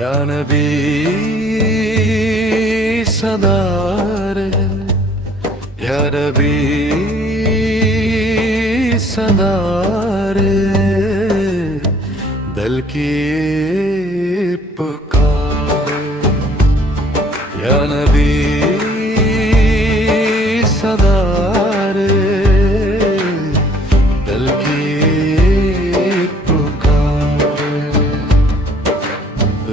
या नबी सदार, या नबी सदार, दिल की पुकार। या नबी सदार, दिल की पुकार।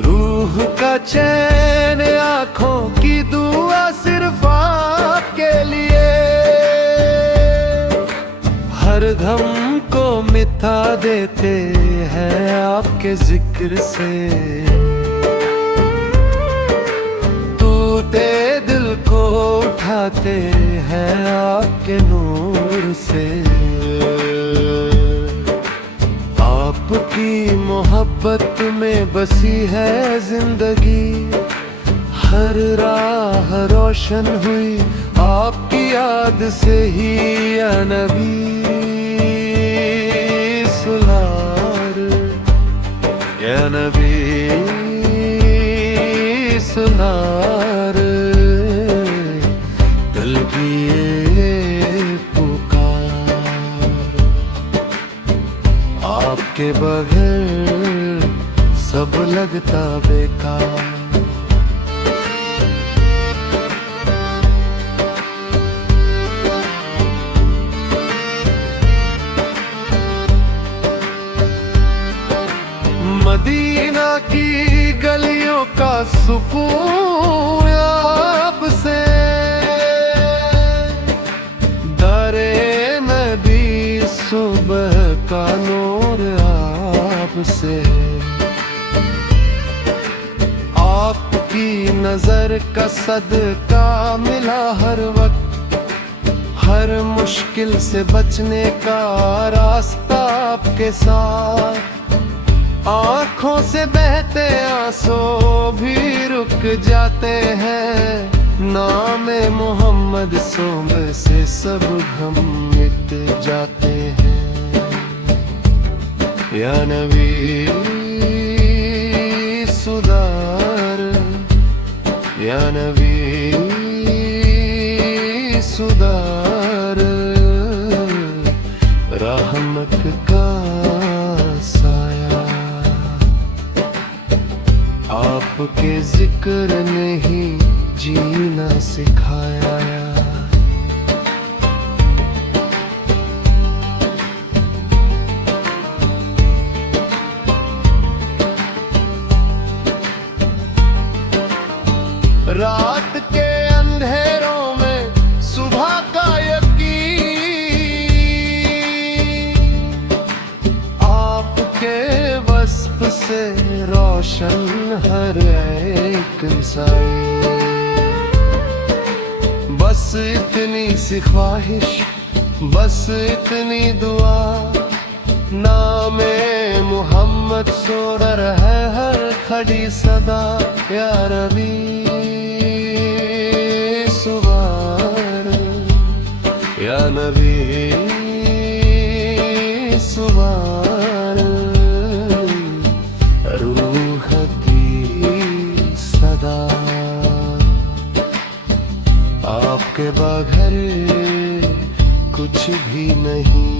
रूह का चैन, आँखों की दुआ सिर्फ आपके लिए, हर गम को मिटा देते हैं आपके जिक्र से। टूटे दिल को उठाते हैं आपके नूर से। आपकी मोहब्बत में बसी है जिंदगी, हर राह रोशन हुई आपकी याद से ही। या नबी सुनार, या नबी सुनार, दिल की ये पुकार। आपके बगैर सब लगता बेकार। मदीना की गलियों का सुकून आपसे, दरे नबी सुबह का नूर आपसे। आपकी नजर का सदका मिला हर वक्त, हर मुश्किल से बचने का रास्ता आपके साथ। आँखों से बहते आंसू भी रुक जाते हैं, नाम मोहम्मद सोम से सब गम मिट जाते हैं। या नबी सुधार, या नबी सुधार, रहमत का आपके जिक्र ने ही जीना सिखाया। रात के अंधेरों में सुबह का यकीन, आपके वस्फ से रोशन हर एक इंसान। बस इतनी सी ख्वाहिश, बस इतनी दुआ, नामे मोहम्मद सोर है हर खड़ी सदा। या रबी सुबार, या नबी सुबार, रूह की सदा। आपके बगैर कुछ भी नहीं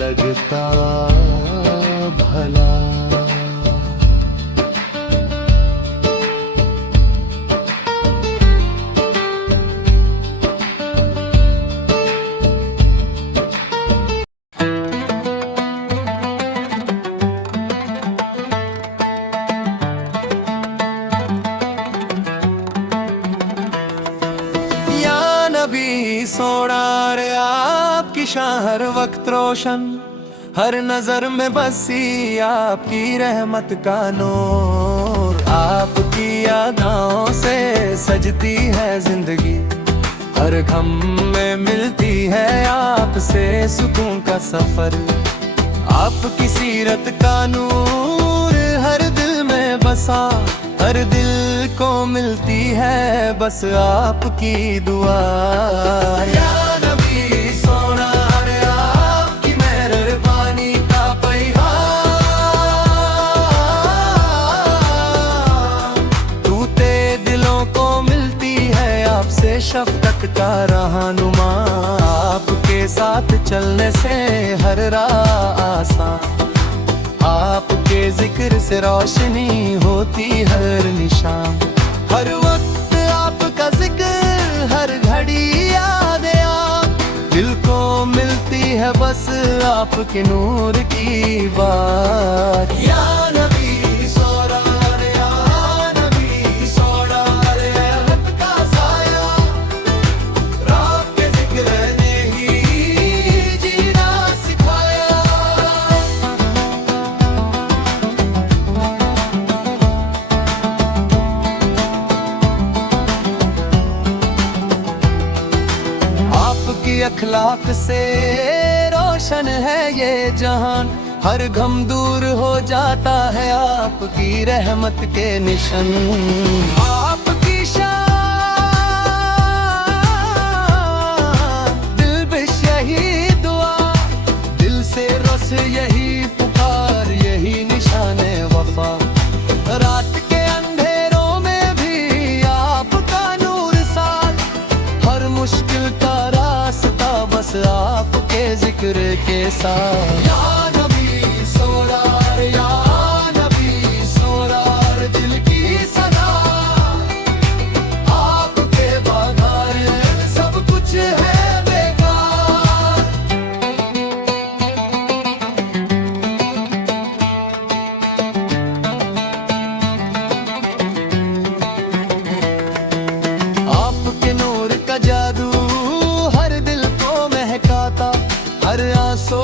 लगता भला। सोना रे आपकी शान हर वक्त रोशन, हर नजर में बसी आपकी रहमत का नूर। आपकी यादों से सजती है जिंदगी, हर गम में मिलती है आपसे सुकून का सफर। आपकी सीरत का नूर हर दिल में बसा, हर दिल को मिलती है बस आपकी दुआ। या नबी सोना रे आपकी मेहरबानी का पैगाम, रहनुमा, आपके साथ चलने से हर राह आसान, आपके जिक्र से रोशनी होती हर निशान। हर वक्त आपका जिक्र, हर घड़ी यादें आप, दिल को मिलती है बस आपके नूर की बात। या नबी सोरार, या नबी सोरार, रहमत का साया, रात के जिक्र ने ही जीना सिखाया। आपकी अखलाक से रोशन है ये जहान, हर गम दूर हो जाता है आपकी रहमत के निशान। आपकी शान दिल बिश यही दुआ, दिल से रस यही पुकार, यही निशान वफा। रात के अंधेरों में भी आपका नूर साथ, हर मुश्किल का रास्ता बस आपके जिक्र के साथ। या नबी सोरार, या नबी सोरार, दिल की सदा आपके बगैर सब कुछ है बेकार। आपके नूर का जादू हर दिल को महकाता, हर आंसू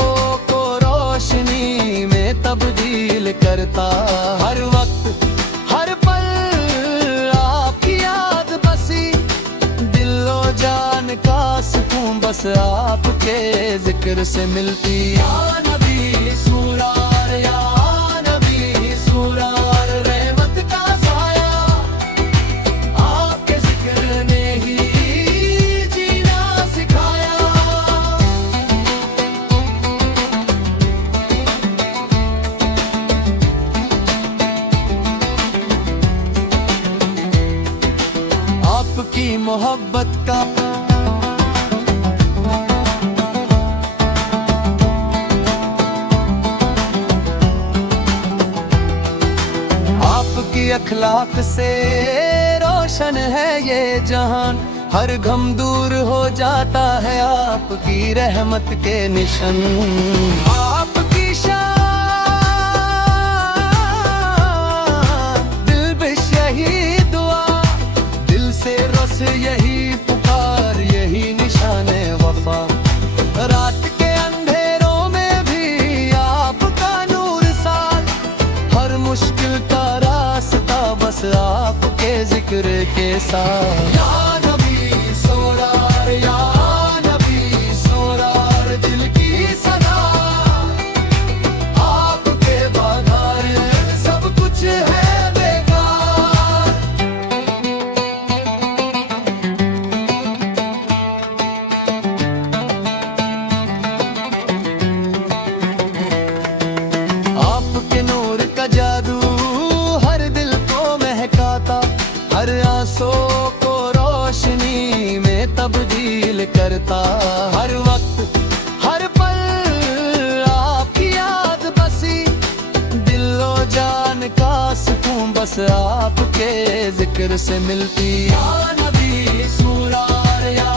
को रोशनी में तब्दील करता। हर वक्त हर पल आपकी याद बसी, दिलो जान का सुकून बस आपके जिक्र से मिलती। या नबी सुरार, या नबी सुरार, रहमत का साया, आपके जिक्र ने ही जीना सिखाया। आपकी मोहब्बत का आपकी अखलाक से रोशन है ये जहान, हर गम दूर हो जाता है आपकी रहमत के निशान। आपकी शान दिल बिश यही दुआ, दिल से रस यही पुकार, यही निशान वफा। रात के अंधेरों में भी आपका नूर साथ, हर मुश्किल का रास्ता बस आपके जिक्र के साथ। या नबी सोरार, या नबी सोरार, दिल की सदा आपके बगैर सब कुछ है बेकार। आपके नूर का जादू हर दिल को महकाता, हर आंसू को रोशनी में तब्दील करता। हर वक्त हर पल आपकी याद बसी, दिलो जान का सुकून बस आपके जिक्र से मिलती। या नबी सुरार, या